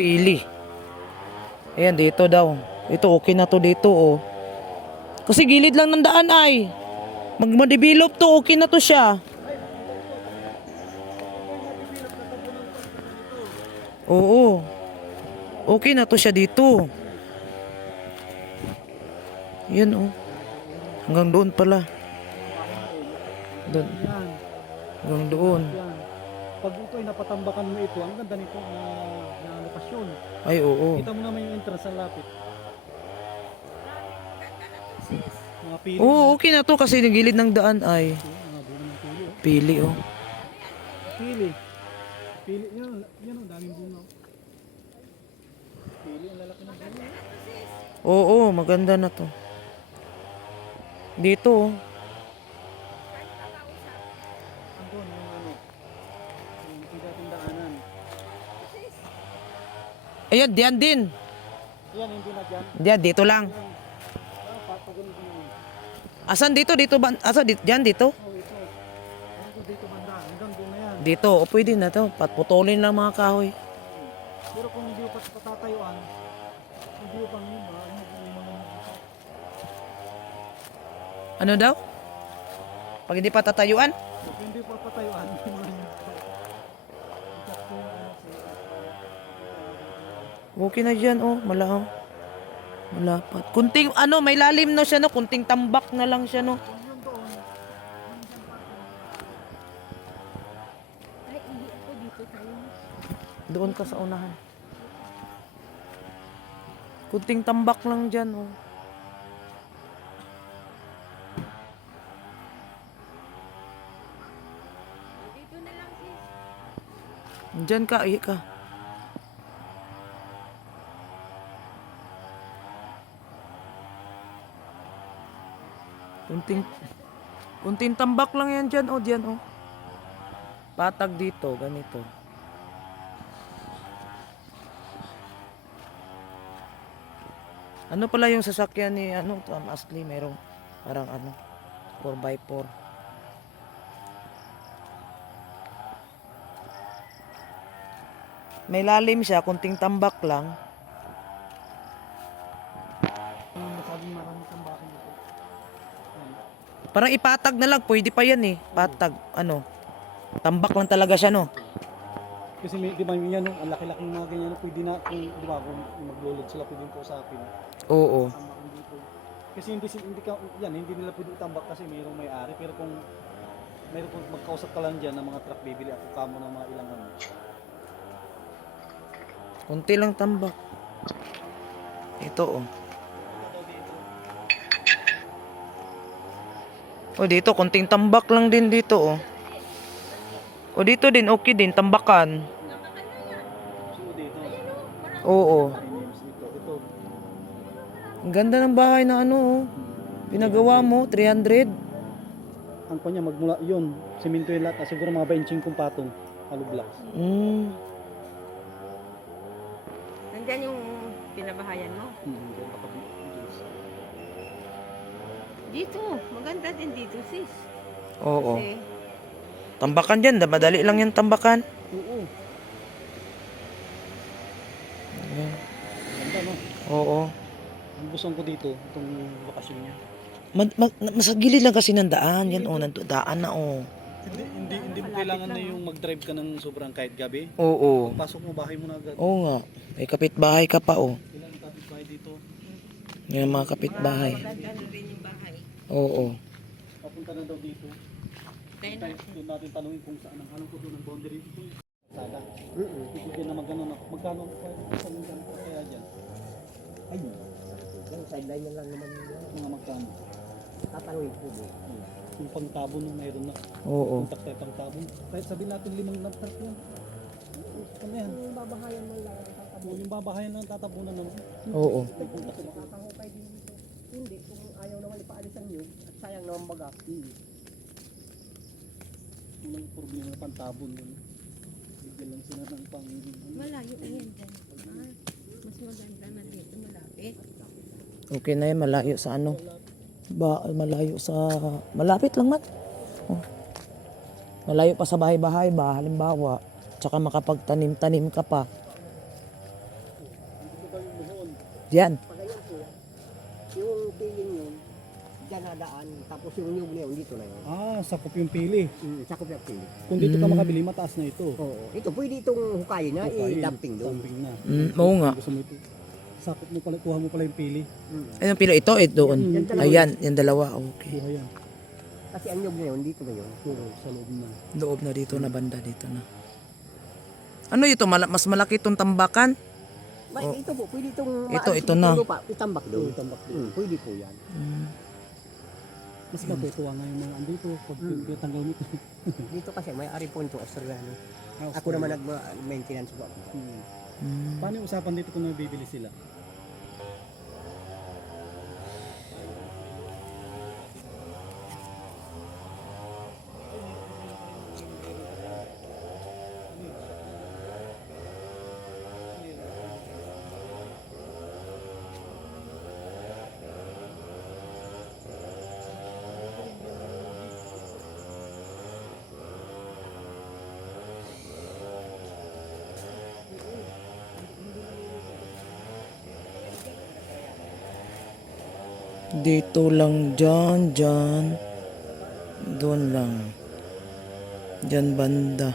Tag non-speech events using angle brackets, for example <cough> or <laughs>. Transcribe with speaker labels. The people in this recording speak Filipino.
Speaker 1: Pili. Ayan, dito daw. Ito, okay na to dito, oh. Kasi gilid lang ng daan ay. Mag-develop to, okay na to siya. Oo. Okay na to siya dito. Yan, oh. Hanggang doon pala. Doon. Hanggang doon.
Speaker 2: Pag ito ay napatambakan mo ito, ang ganda nito na, na lokasyon.
Speaker 1: Ay, oo.
Speaker 2: Kita mo naman yung entrance sa lapit. Mga pili.
Speaker 1: Oo, okay na to kasi yung gilid ng daan ay
Speaker 2: pili. oh.
Speaker 1: pili, oh.
Speaker 2: Pili. Pili. Yan, yan ang daming bunga. oh. Pili, ang lalaki ng bunga.
Speaker 1: Oo, maganda na to. Dito, oh. Ayan, diyan din.
Speaker 2: Yan, hindi na dyan.
Speaker 1: Diyan, dito lang. Asan dito? Dito ba? Asa? Dito, diyan, dito?
Speaker 2: Oh, dito banda? Hanggang doon na yan.
Speaker 1: Dito, o pwede na to. Patputulin lang mga kahoy.
Speaker 2: Pero kung hindi ko pa patatayuan, hindi ko pang yun, ano mga
Speaker 1: Ano daw? Pag hindi pa tatayuan?
Speaker 2: kung hindi pa patayuan, yung mga yun. Ikat ko yung ano sa
Speaker 1: Okay na dyan, oh. Mala, oh. Malapat. Kunting, ano, may lalim no siya, no? Kunting tambak na lang siya, no?
Speaker 2: Doon,
Speaker 1: ka sa unahan. Kunting tambak lang dyan, oh. Diyan ka, iya ka. Kunting, kunting tambak lang yan dyan, oh, dyan, oh. Patag dito, ganito. Ano pala yung sasakyan ni ano Tom Ashley merong parang ano 4x4. May lalim siya, kunting tambak lang. Parang ipatag na lang, pwede pa yan eh. Patag, ano. Tambak lang talaga siya, no?
Speaker 2: Kasi may, di ba yan, no, ang laki-laking mga ganyan, pwede na, kung, di ba, kung maglulod sila, pwede ko usapin.
Speaker 1: Oo.
Speaker 2: Dito. Kasi hindi, hindi ka, yan, hindi nila pwede itambak kasi mayroong may-ari, pero kung mayroon kung magkausap ka lang dyan ng mga truck, bibili ako kamo ng mga ilang ano.
Speaker 1: Kunti lang tambak. Ito, oh. O dito, kunting tambak lang din dito, oh. O dito din, okay din, tambakan. Oo. Ang ganda ng bahay na ano, oh. Pinagawa mo, 300.
Speaker 2: ang kanya magmula yun, semento yung lahat, ah, siguro mga 25 kong patong, hollow blocks.
Speaker 1: Mm.
Speaker 3: Nandyan yung pinabahayan mo.
Speaker 2: Hmm, kapatid.
Speaker 3: Dito, maganda din dito sis.
Speaker 1: Oo.
Speaker 3: Kasi
Speaker 1: Tambakan dyan, da- madali lang yung tambakan.
Speaker 2: Oo, ganda no.
Speaker 1: Oo.
Speaker 2: Ang gusto ko dito, itong bakasyon niya.
Speaker 1: Ma- ma- mas gilid lang kasi ng daan. Yan, oh, nando, daan na, oh.
Speaker 2: Hindi, hindi, hindi mo kailangan na yung mag-drive ka ng sobrang kahit gabi.
Speaker 1: Oo.
Speaker 2: Pasok mo bahay mo na agad.
Speaker 1: Oo nga. May kapitbahay ka pa, oh.
Speaker 2: Kailangan tapos bahay dito.
Speaker 1: Yan ang mga kapitbahay.
Speaker 3: maganda rin yung bahay.
Speaker 1: Oo.
Speaker 2: Papunta na daw dito.
Speaker 3: Kaya
Speaker 2: Tayo, doon natin tanungin kung saan. Ang alam ko doon ang boundary dito. Sada. Ibigyan na magano na. Magkano sa minsan po kaya dyan? Ay. Yung sideline na lang naman yun. Mga magkano? Tatanungin po doon. Yung pangtabon nung mayroon na.
Speaker 1: Oo.
Speaker 2: Kung taktay pangtabon. Kahit sabihin natin limang nagtak yan. Ano yan? Yung babahayan mo lang ang tatabunan. Yung babahayan lang ang tatabunan naman.
Speaker 1: Oo.
Speaker 2: Nagpunta ko baka.
Speaker 4: Hindi, kung ayaw naman ipaalisan yun, at sayang naman baga.
Speaker 2: Yung problema ng pantabon yun. Bigyan lang sila ng pang...
Speaker 3: malayo na yan dyan. Ah, mas maganda na dito malapit.
Speaker 1: Okay na yan, malayo sa ano. Ba, malayo sa... Malapit lang man. Oh. Malayo pa sa bahay-bahay ba, halimbawa. Tsaka makapagtanim-tanim ka pa. Yan.
Speaker 4: Nadaan, tapos yung nyug na yun, dito na yun.
Speaker 2: Ah, sakop yung pili.
Speaker 4: Mm, sakop yung piling.
Speaker 2: Kung dito ka
Speaker 1: Mm.
Speaker 2: makabili, mataas na ito.
Speaker 4: Oo. Ito, pwede itong hukayin na,
Speaker 2: Hukayin,
Speaker 4: i-dumping doon.
Speaker 2: Dumping na.
Speaker 1: Mm, oo nga.
Speaker 2: Gusto mo ito. Sakop mo pala, kuha mo pala yung pili.
Speaker 4: Mm.
Speaker 1: Ayun, pila ito, eh, doon.
Speaker 4: Yan dalawa.
Speaker 1: Ayan, yung dalawa. Okay.
Speaker 2: Kuha yan.
Speaker 4: Kasi ang nyug na yun, dito na yun.
Speaker 2: Oo, sa loob na.
Speaker 1: Loob na dito na banda dito na. Ano ito? Mala- mas malaki itong tambakan?
Speaker 4: Ba, ito po, pwede itong
Speaker 1: Oh. Ito, ito
Speaker 4: itong
Speaker 1: na.
Speaker 4: lupa, itambak doon.
Speaker 2: Oo, tambak doon.
Speaker 4: Mm, pwede po yan.
Speaker 1: Mm.
Speaker 2: Mas matutuwa nga yung mga andito pag
Speaker 4: Mm.
Speaker 2: tinatanggal mo ito. <laughs>
Speaker 4: Dito kasi may ari po ito, Australiano.
Speaker 2: Ah,
Speaker 4: Ako naman nag-maintenance po ako.
Speaker 2: Hmm.
Speaker 1: Mm.
Speaker 2: Paano yung usapan dito kung nabibili sila?
Speaker 1: Dito lang dyan, dyan. Doon lang. Dyan banda.